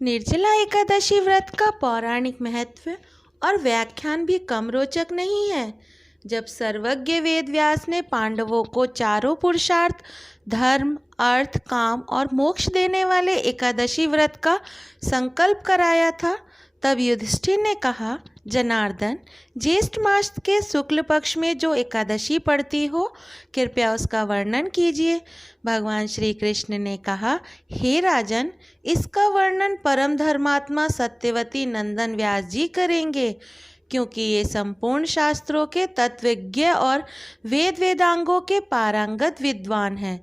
निर्जला एकादशी व्रत का पौराणिक महत्व और व्याख्यान भी कम रोचक नहीं है। जब सर्वज्ञ वेद व्यास ने पांडवों को चारों पुरुषार्थ धर्म, अर्थ, काम और मोक्ष देने वाले एकादशी व्रत का संकल्प कराया था, तब युधिष्ठिर ने कहा, जनार्दन, ज्येष्ठ मास के शुक्ल पक्ष में जो एकादशी पड़ती हो, कृपया उसका वर्णन कीजिए। भगवान श्री कृष्ण ने कहा, हे राजन, इसका वर्णन परम धर्मात्मा सत्यवती नंदन व्यास जी करेंगे, क्योंकि ये संपूर्ण शास्त्रों के तत्वज्ञ और वेद वेदांगों के पारंगत विद्वान हैं।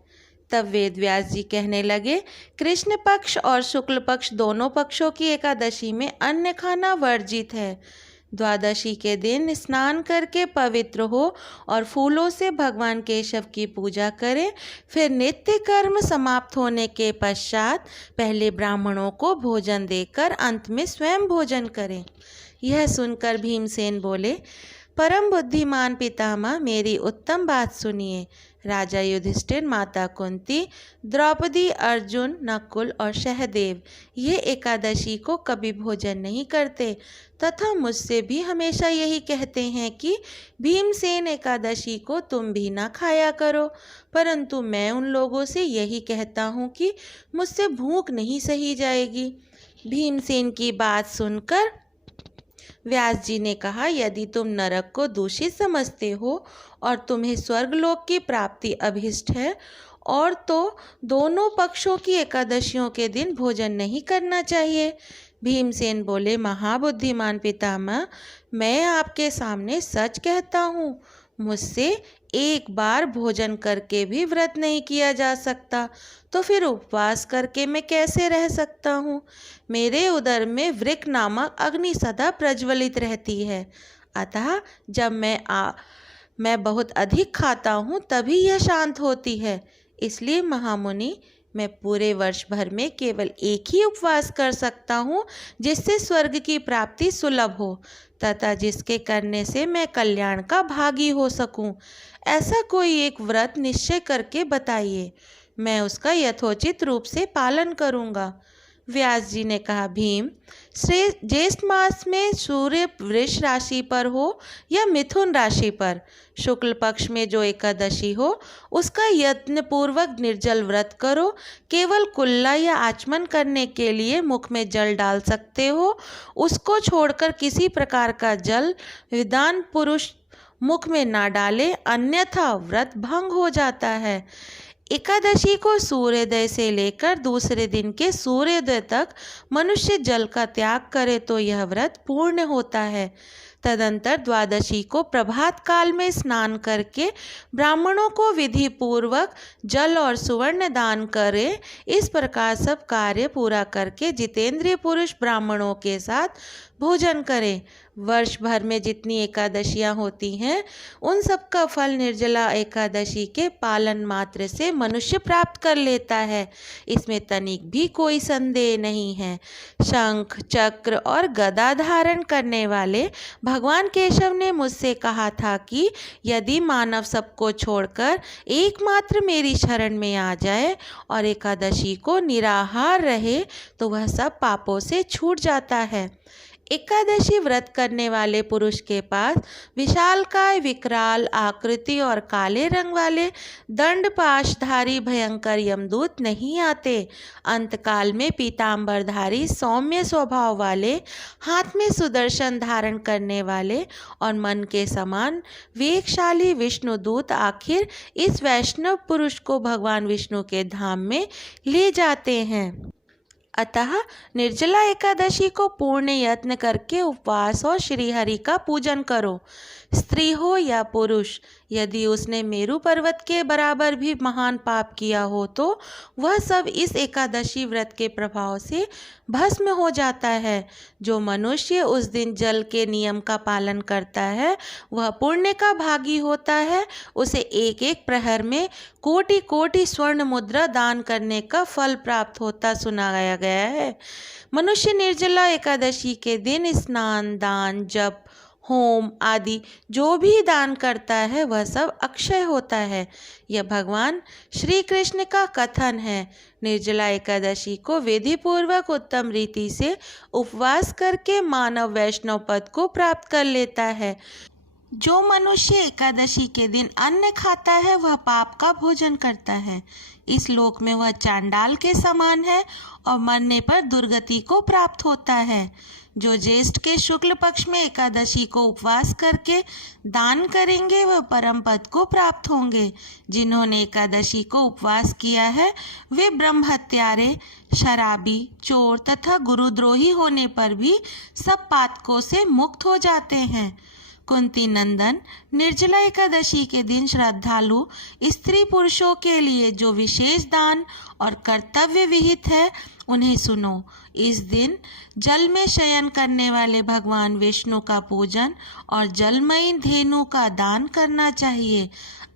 तब वेद व्यास जी कहने लगे, कृष्ण पक्ष और शुक्ल पक्ष दोनों पक्षों की एकादशी में अन्न खाना वर्जित है। द्वादशी के दिन स्नान करके पवित्र हो और फूलों से भगवान केशव की पूजा करें। फिर नित्य कर्म समाप्त होने के पश्चात पहले ब्राह्मणों को भोजन देकर अंत में स्वयं भोजन करें। यह सुनकर भीमसेन बोले, परम बुद्धिमान पितामह, मेरी उत्तम बात सुनिए। राजा युधिष्ठिर, माता कुंती, द्रौपदी, अर्जुन, नकुल और सहदेव ये एकादशी को कभी भोजन नहीं करते तथा मुझसे भी हमेशा यही कहते हैं कि भीमसेन एकादशी को तुम भी ना खाया करो, परंतु मैं उन लोगों से यही कहता हूँ कि मुझसे भूख नहीं सही जाएगी। भीमसेन की बात सुनकर व्यास जी ने कहा, यदि तुम नरक को दूषित समझते हो और तुम्हें स्वर्गलोक की प्राप्ति अभिष्ट है और तो दोनों पक्षों की एकादशियों के दिन भोजन नहीं करना चाहिए। भीमसेन बोले, महाबुद्धिमान पितामह, मैं आपके सामने सच कहता हूँ, मुझसे एक बार भोजन करके भी व्रत नहीं किया जा सकता, तो फिर उपवास करके मैं कैसे रह सकता हूँ। मेरे उदर में वृक नामक अग्नि सदा प्रज्वलित रहती है, अतः जब मैं बहुत अधिक खाता हूँ तभी यह शांत होती है। इसलिए महामुनि, मैं पूरे वर्ष भर में केवल एक ही उपवास कर सकता हूँ जिससे स्वर्ग की प्राप्ति सुलभ हो तथा जिसके करने से मैं कल्याण का भागी हो सकूँ। ऐसा कोई एक व्रत निश्चय करके बताइए, मैं उसका यथोचित रूप से पालन करूँगा। व्यास जी ने कहा, भीम, ज्येष्ठ मास में सूर्य वृष राशि पर हो या मिथुन राशि पर शुक्ल पक्ष में जो एकादशी हो उसका यत्न पूर्वक निर्जल व्रत करो। केवल कुल्ला या आचमन करने के लिए मुख में जल डाल सकते हो, उसको छोड़कर किसी प्रकार का जल विद्वान पुरुष मुख में ना डाले, अन्यथा व्रत भंग हो जाता है। एकादशी को सूर्योदय से लेकर दूसरे दिन के सूर्योदय तक मनुष्य जल का त्याग करे तो यह व्रत पूर्ण होता है। तदंतर द्वादशी को प्रभात काल में स्नान करके ब्राह्मणों को विधि पूर्वक जल और सुवर्ण दान करे। इस प्रकार सब कार्य पूरा करके जितेंद्रिय पुरुष ब्राह्मणों के साथ भोजन करें। वर्ष भर में जितनी एकादशियां होती हैं उन सब का फल निर्जला एकादशी के पालन मात्र से मनुष्य प्राप्त कर लेता है, इसमें तनिक भी कोई संदेह नहीं है। शंख, चक्र और गदा धारण करने वाले भगवान केशव ने मुझसे कहा था कि यदि मानव सबको छोड़कर एकमात्र मेरी शरण में आ जाए और एकादशी को निराहार रहे तो वह सब पापों से छूट जाता है। एकादशी व्रत करने वाले पुरुष के पास विशालकाय, विकराल आकृति और काले रंग वाले दंडपाशधारी भयंकर यमदूत नहीं आते। अंतकाल में पीतांबरधारी सौम्य स्वभाव वाले, हाथ में सुदर्शन धारण करने वाले और मन के समान वेगशाली विष्णुदूत आखिर इस वैष्णव पुरुष को भगवान विष्णु के धाम में ले जाते हैं। अतः निर्जला एकादशी को पूर्ण यत्न करके उपवास और श्रीहरि का पूजन करो। स्त्री हो या पुरुष, यदि उसने मेरु पर्वत के बराबर भी महान पाप किया हो तो वह सब इस एकादशी व्रत के प्रभाव से भस्म हो जाता है। जो मनुष्य उस दिन जल के नियम का पालन करता है वह पुण्य का भागी होता है। उसे एक एक प्रहर में कोटि कोटि स्वर्ण मुद्रा दान करने का फल प्राप्त होता सुनाया गया है। मनुष्य निर्जला एकादशी के दिन स्नान, दान, जप, होम आदि जो भी दान करता है वह सब अक्षय होता है। यह भगवान श्री कृष्ण का कथन है। निर्जला एकादशी को विधि पूर्वक उत्तम रीति से उपवास करके मानव वैष्णव पद को प्राप्त कर लेता है। जो मनुष्य एकादशी के दिन अन्न खाता है वह पाप का भोजन करता है। इस लोक में वह चांडाल के समान है और मरने पर दुर्गति को प्राप्त होता है। जो ज्येष्ठ के शुक्ल पक्ष में एकादशी को उपवास करके दान करेंगे वह परम पद को प्राप्त होंगे। जिन्होंने एकादशी को उपवास किया है वे ब्रह्म हत्यारे, शराबी, चोर तथा गुरुद्रोही होने पर भी सब पातकों से मुक्त हो जाते हैं। कुंती नंदन, निर्जला एकादशी के दिन श्रद्धालु स्त्री पुरुषों के लिए जो विशेष दान और कर्तव्य विहित है उन्हें सुनो। इस दिन जल में शयन करने वाले भगवान विष्णु का पूजन और जलमयी धेनु का दान करना चाहिए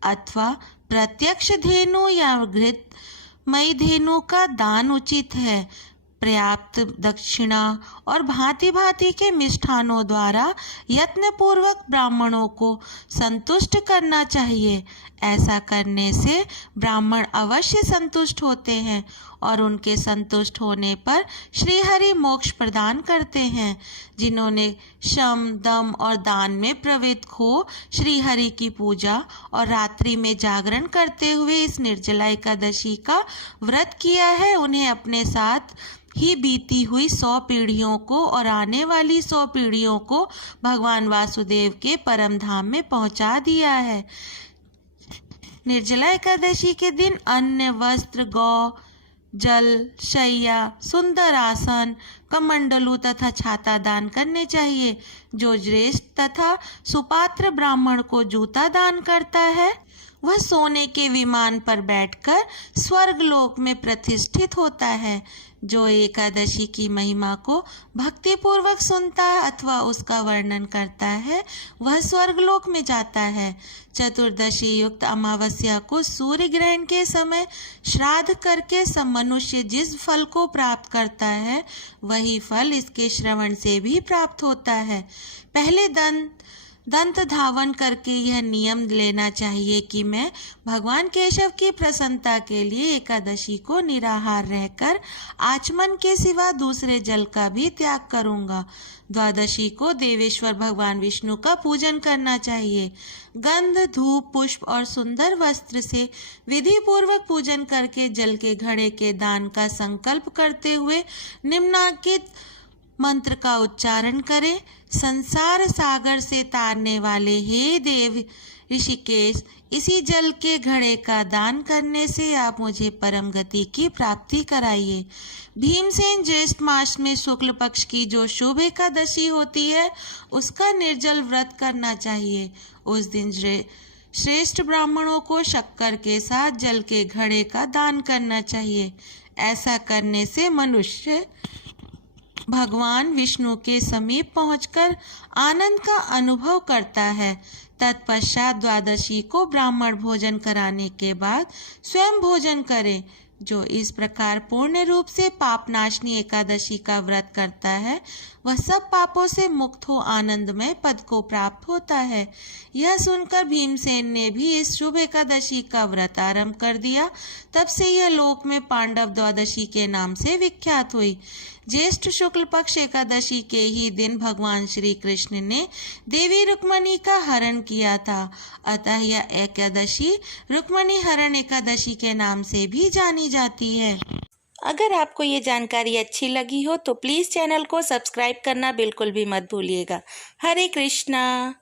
अथवा प्रत्यक्ष धेनु या घृतमयी धेनु का दान उचित है। पर्याप्त दक्षिणा और भांति भांति के मिष्ठानों द्वारा यत्न पूर्वक ब्राह्मणों को संतुष्ट करना चाहिए। ऐसा करने से ब्राह्मण अवश्य संतुष्ट होते हैं और उनके संतुष्ट होने पर श्रीहरि मोक्ष प्रदान करते हैं। जिन्होंने शम, दम और दान में प्रवृत्त हो श्रीहरि की पूजा और रात्रि में जागरण करते हुए इस निर्जला एकादशी का व्रत किया है उन्हें अपने साथ ही बीती हुई 100 पीढ़ियों को और आने वाली 100 पीढ़ियों को भगवान वासुदेव के परम धाम में पहुंचा दिया है। निर्जला एकादशी के दिन अन्न, वस्त्र, गौ, जल, शैया, सुंदर आसन, कमंडलू तथा छाता दान करने चाहिए। जो ज्येष्ठ तथा सुपात्र ब्राह्मण को जूता दान करता है वह सोने के विमान पर बैठकर स्वर्गलोक में प्रतिष्ठित होता है। जो एकादशी की महिमा को भक्तिपूर्वक सुनता है अथवा उसका वर्णन करता है वह स्वर्गलोक में जाता है। चतुर्दशी युक्त अमावस्या को सूर्य ग्रहण के समय श्राद्ध करके सब मनुष्य जिस फल को प्राप्त करता है वही फल इसके श्रवण से भी प्राप्त होता है। पहले दंत धावन करके यह नियम लेना चाहिए कि मैं भगवान केशव की प्रसन्नता के लिए एकादशी को निराहार रहकर आचमन के सिवा दूसरे जल का भी त्याग करूंगा। द्वादशी को देवेश्वर भगवान विष्णु का पूजन करना चाहिए। गंध, धूप, पुष्प और सुंदर वस्त्र से विधि पूर्वक पूजन करके जल के घड़े के दान का संकल्प करते हुए निम्नांकित मंत्र का उच्चारण करें। संसार सागर से तारने वाले हे देव ऋषिकेश, इसी जल के घड़े का दान करने से आप मुझे परम गति की प्राप्ति कराइए। भीमसेन ज्येष्ठ मास में शुक्ल पक्ष की जो शुभ एकादशी होती है उसका निर्जल व्रत करना चाहिए। उस दिन श्रेष्ठ ब्राह्मणों को शक्कर के साथ जल के घड़े का दान करना चाहिए। ऐसा करने से मनुष्य भगवान विष्णु के समीप पहुंचकर आनंद का अनुभव करता है। तत्पश्चात द्वादशी को ब्राह्मण भोजन कराने के बाद स्वयं भोजन करें। जो इस प्रकार पूर्ण रूप से पापनाशनी एकादशी का व्रत करता है वह सब पापों से मुक्त हो आनंदमय पद को प्राप्त होता है। यह सुनकर भीमसेन ने भी इस शुभ एकादशी का व्रत आरंभ कर दिया। तब से यह लोक में पांडव द्वादशी के नाम से विख्यात हुई। ज्येष्ठ शुक्ल पक्ष एकादशी के ही दिन भगवान श्री कृष्ण ने देवी रुक्मणी का हरण किया था। अतः यह एकादशी रुक्मणी हरण एकादशी के नाम से भी जानी जाती है। अगर आपको ये जानकारी अच्छी लगी हो तो प्लीज़ चैनल को सब्सक्राइब करना बिल्कुल भी मत भूलिएगा। हरे कृष्णा।